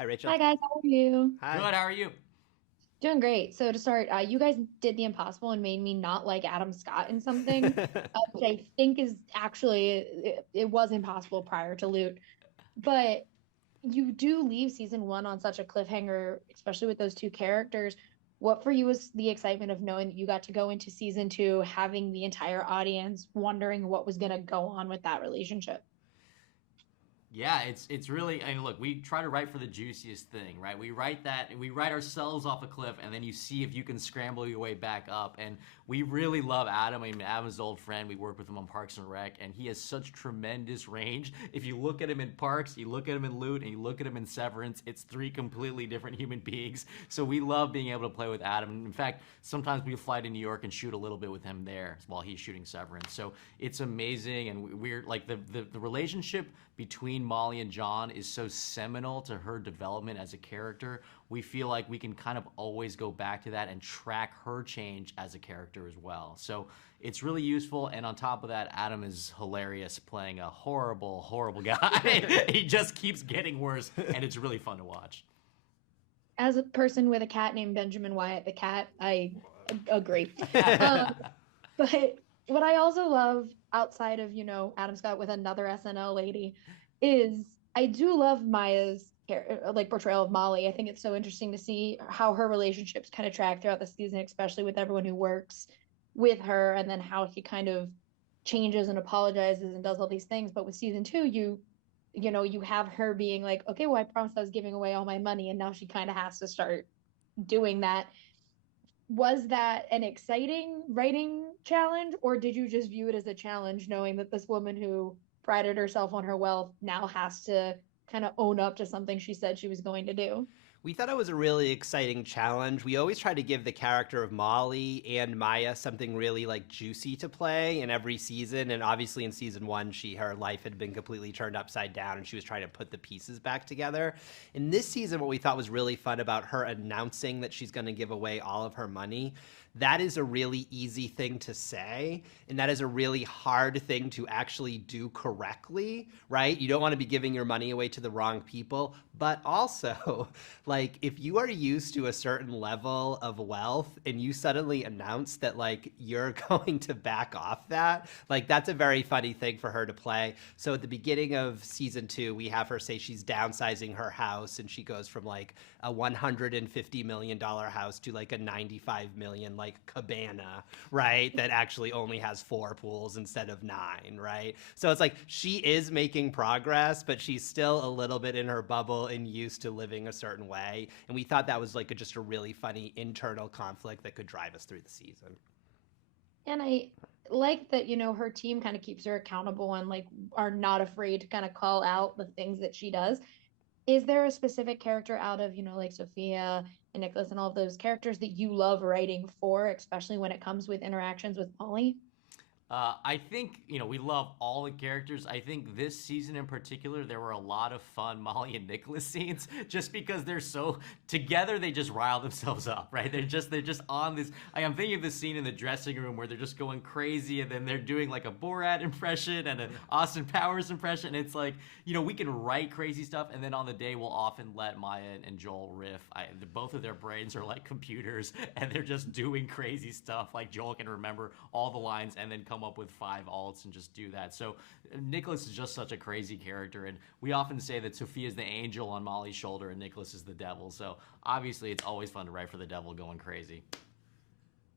Hi, Rachel. Hi guys, how are you? Hi. Good. How are you? Doing great. So to start, you guys did the impossible and made me not like Adam Scott in something, which I think is actually it was impossible prior to Loot. But you do leave season one on such a cliffhanger, especially with those two characters. What for you was the excitement of knowing that you got to go into season two, having the entire audience wondering what was going to go on with that relationship? Yeah, it's really. I mean, look, we try to write for the juiciest thing, right? We write that, we write ourselves off a cliff, and then you see if you can scramble your way back up. And we really love Adam. I mean, Adam's an old friend. We work with him on Parks and Rec, and he has such tremendous range. If you look at him in Parks, you look at him in Loot, and you look at him in Severance, it's three completely different human beings. So we love being able to play with Adam. In fact, sometimes we fly to New York and shoot a little bit with him there while he's shooting Severance. So it's amazing, and we're like the relationship between Molly and John is so seminal to her development as a character. We feel like we can kind of always go back to that and track her change as a character as well. So it's really useful. And on top of that, Adam is hilarious playing a horrible, horrible guy. He just keeps getting worse, and it's really fun to watch. As a person with a cat named Benjamin Wyatt the cat, I agree. Um, But what I also love outside of, Adam Scott with another SNL lady is I do love Maya's like portrayal of Molly. I think it's so interesting to see how her relationships kind of track throughout the season, especially with everyone who works with her, and then how she kind of changes and apologizes and does all these things. But with season two, you have her being like, okay, well, I promised I was giving away all my money, and now she kind of has to start doing that. Was that an exciting writing challenge, or did you just view it as a challenge, knowing that this woman who prided herself on her wealth now has to kind of own up to something she said she was going to do? We thought it was a really exciting challenge. We always try to give the character of Molly and Maya something really like juicy to play in every season. And obviously in season one, her life had been completely turned upside down and she was trying to put the pieces back together. In this season, what we thought was really fun about her announcing that she's going to give away all of her money, that is a really easy thing to say. And that is a really hard thing to actually do correctly, right? You don't want to be giving your money away to the wrong people. But also, like, if you are used to a certain level of wealth and you suddenly announce that, like, you're going to back off that, like, that's a very funny thing for her to play. So at the beginning of season two, we have her say she's downsizing her house and she goes from, like, a $150 million house to, like, a 95 million, like, cabana, right? That actually only has 4 pools instead of 9, right? So it's like she is making progress, but she's still a little bit in her bubble and used to living a certain way. And we thought that was like just a really funny internal conflict that could drive us through the season. And I like that, her team kind of keeps her accountable and like are not afraid to kind of call out the things that she does. Is there a specific character out of, like Sophia and Nicholas and all of those characters that you love writing for, especially when it comes with interactions with Molly? I think, we love all the characters. I think this season in particular, there were a lot of fun Molly and Nicholas scenes just because they're so together, they just rile themselves up, right? They're just on this. I'm thinking of this scene in the dressing room where they're just going crazy and then they're doing like a Borat impression and an Austin Powers impression. And it's like, we can write crazy stuff and then on the day we'll often let Maya and Joel riff. Both of their brains are like computers and they're just doing crazy stuff. Like Joel can remember all the lines and then come up with 5 alts and just do that. So Nicholas is just such a crazy character, and we often say that Sophia's the angel on Molly's shoulder and Nicholas is the devil. So obviously, it's always fun to write for the devil going crazy.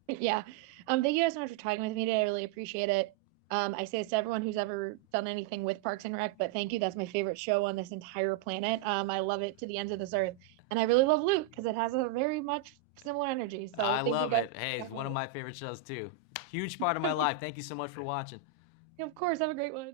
Yeah. Thank you guys so much for talking with me today. I really appreciate it. I say this to everyone who's ever done anything with Parks and Rec, but thank you. That's my favorite show on this entire planet. I love it to the ends of this earth. And I really love Luke because it has a very much similar energy. So I thank you love guys. it. Hey, it's one of my favorite shows too. Huge part of my life. Thank you so much for watching. Of course, have a great one.